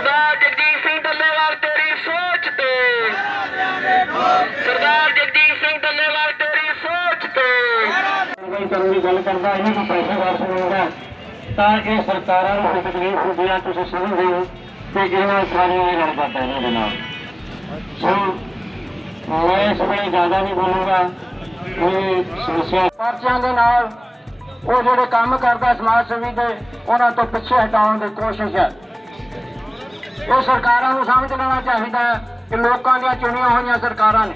ਸਰਦਾਰ ਜਗਜੀਤ ਸਿੰਘ ਢੱਲੇਵਾਲ, ਤੇਰੀ ਸੋਚ ਤੇ। ਸਰਦਾਰ ਜਗਜੀਤ ਸਿੰਘ ਢੱਲੇਵਾਲ, ਤੇਰੀ ਸੋਚ ਤੇ। ਕਰਨ ਦੀ ਗੱਲ ਕਰਦਾ ਇਹਨਾਂ ਨੂੰ ਪੈਸੇ ਵਾਪਸ ਮਿਲਦਾ ਤਾਂ। ਇਹ ਸਰਕਾਰਾਂ ਨੂੰ ਤਕਲੀਫ ਹੁੰਦੀ ਆ ਤੁਸੀਂ ਸਮਝਦੇ ਹੋ ਕਿ ਇਹਨਾਂ ਸਾਰੀਆਂ ਇਹ ਗੱਲ ਕਰਦਾ ਇਹਨਾਂ ਦੇ ਨਾਲ। ਸੋ ਮੈਂ ਇਸ ਵੇਲੇ ਜ਼ਿਆਦਾ ਨਹੀਂ ਬੋਲੂੰਗਾ ਇਹ ਸਮੱਸਿਆ ਪਰਚਿਆਂ ਦੇ ਨਾਲ ਉਹ ਜਿਹੜੇ ਕੰਮ ਕਰਦਾ ਸਮਾਜ ਸੇਵੀ ਦੇ, ਉਹਨਾਂ ਤੋਂ ਪਿੱਛੇ ਹਟਾਉਣ ਦੀ ਕੋਸ਼ਿਸ਼ ਹੈ। ਇਹ ਸਰਕਾਰਾਂ ਨੂੰ ਸਮਝ ਲੈਣਾ ਚਾਹੀਦਾ ਹੈ ਕਿ ਲੋਕਾਂ ਦੀਆਂ ਚੁਣੀਆਂ ਹੋਈਆਂ ਸਰਕਾਰਾਂ ਨੇ।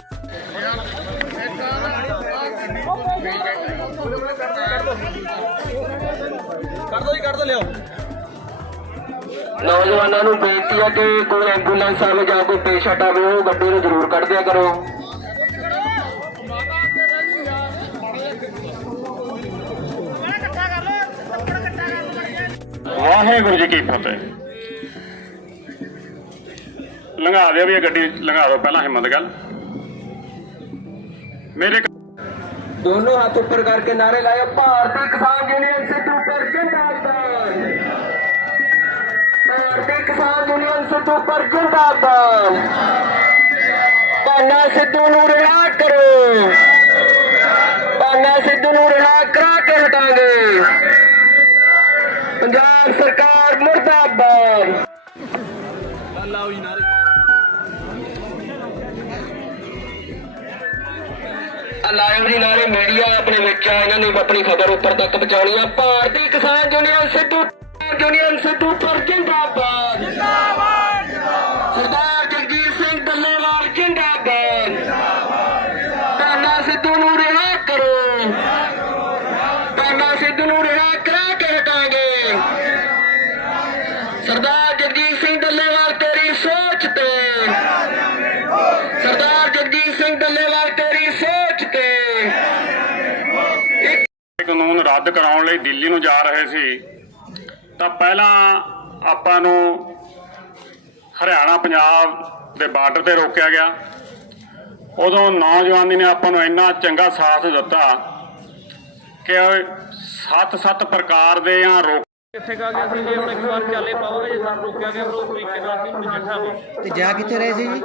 ਨੌਜਵਾਨਾਂ ਨੂੰ ਬੇਨਤੀ ਹੈ ਕਿ ਕੋਈ ਐਂਬੂਲੈਂਸ ਆਵੇ ਜਾਂ ਕੋਈ ਪੇਸ਼ੈਂਟ ਆਵੇ ਉਹ ਗੱਡੀ ਨੂੰ ਜ਼ਰੂਰ ਕੱਢ ਦਿਆ ਕਰੋ। ਵਾਹਿਗੁਰੂ ਜੀ ਕੀ ਫਤਿਹ। ਲੰਘਾ ਦਿਓ ਵੀ ਇਹ ਗੱਡੀ ਲੰਘਾ ਦਿਓ ਪਹਿਲਾਂ ਹਿੰਮਤ ਗੱਲ। ਮੇਰੇ ਦੋਨੋਂ ਹੱਥ ਉੱਪਰ ਕਰਕੇ ਨਾਰੇ ਲਾਇਆ ਭਾਰਤੀ ਕਿਸਾਨ ਯੂਨੀਅਨ ਸਿੱਧੂ ਪਰ ਨੂੰ ਰਿਹਾ ਕਰੋ। ਪਾਨਾ ਸਿੱਧੂ ਨੂੰ ਰਿਹਾ ਕਰਾ ਕੇ ਹਟਾਂਗੇ। ਪੰਜਾਬ ਸਰਕਾਰ ਮੁਰਦਾਬਾਦ। ਲਾਓ ਲਾਈਵ ਦੀ ਨਾਲੇ ਮੀਡੀਆ ਆਪਣੇ ਵਿੱਚ ਆ ਇਹਨਾਂ ਨੇ ਆਪਣੀ ਖਬਰ ਉੱਪਰ ਤੱਕ ਪਹੁੰਚਾਉਣੀ ਆ। ਭਾਰਤੀ ਕਿਸਾਨ ਯੂਨੀਅਨ ਸਿੱਧੂ ਯੂਨੀਅਨ ਸਿੱਧੂ ਪਰ ਜਿੰਦਾਬਾਦ। ਜਿੰਦਾਬਾਦ ਸਰਦਾਰ ਜਗਜੀਤ ਸਿੰਘ ਡੱਲੇਵਾਲ ਜਿੰਦਾਬਾਦ। ਤਾਨਾ ਸਿੱਧੂ ਨੂੰ ਰਿਹਾ ਕਰੋ। ਤਾਨਾ ਸਿੱਧੂ ਨੂੰ ਰਿਹਾ ਕਰਾ ਕੇ ਹਟਾਂਗੇ। ਸਰਦਾਰ ਜਗਜੀਤ ਸਿੰਘ ਡੱਲੇਵਾਲ ਤੇਰੀ ਸੋਚ ਤੇ। ਸਰਦਾਰ ਜਗਜੀਤ ਸਿੰਘ ਡੱਲੇਵਾਲ ਤੇਰੀ ਸੋਚ ਤੇ ਕਾਨੂੰਨ ਰੱਦ ਕਰਾਉਣ ਲਈ ਦਿੱਲੀ ਨੂੰ ਜਾ ਰਹੇ ਸੀ, ਤਾਂ ਪਹਿਲਾਂ ਆਪਾਂ ਨੂੰ ਹਰਿਆਣਾ, ਪੰਜਾਬ ਦੇ ਬਾਰਡਰ ਤੇ ਰੋਕਿਆ ਗਿਆ। ਉਦੋਂ ਨੌਜਵਾਨੀ ਨੇ ਆਪਾਂ ਨੂੰ ਇੰਨਾ ਚੰਗਾ ਸਾਥ ਦਿੱਤਾ ਕਿ ਸੱਤ-ਸੱਤ ਪ੍ਰਕਾਰ ਦੇ ਆ ਰੋਕ ਕਿੱਥੇ ਕਾ ਗਿਆ ਸੀ ਜੇ ਹੁਣ ਇੱਕ ਵਾਰ ਚਾਲੇ ਪਾਵਾਂਗੇ ਜੇ ਸਾਨੂੰ ਰੋਕਿਆ ਗਿਆ ਫਿਰ ਉਹ ਤਰੀਕੇ ਨਾਲ ਅਸੀਂ ਨਜਿੱਠਾਂਗੇ ਤੇ ਜਾ ਕਿੱਥੇ ਰਹੇ ਸੀ ਜੀ?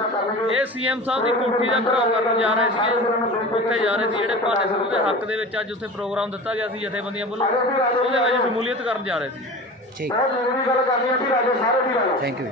ਇਹ ਸੀਐਮ ਸਾਹਿਬ ਦੀ ਕੋਠੀ ਦਾ ਘਰਾਓ ਕਰਨ ਜਾ ਰਹੇ ਸੀਗੇ। ਉੱਥੇ ਜਾ ਰਹੇ ਸੀ ਜਿਹੜੇ ਭਾਨੇ ਸਿੱਧੂ ਦੇ ਹੱਕ ਦੇ ਵਿੱਚ ਅੱਜ ਉੱਥੇ ਪ੍ਰੋਗਰਾਮ ਦਿੱਤਾ ਗਿਆ ਸੀ ਜਥੇਬੰਦੀਆਂ ਵੱਲੋਂ। ਉਹਦੇ ਵਿੱਚ ਸ਼ਮੂਲੀਅਤ ਕਰਨ ਜਾ ਰਹੇ ਸੀ। ਠੀਕ। Thank you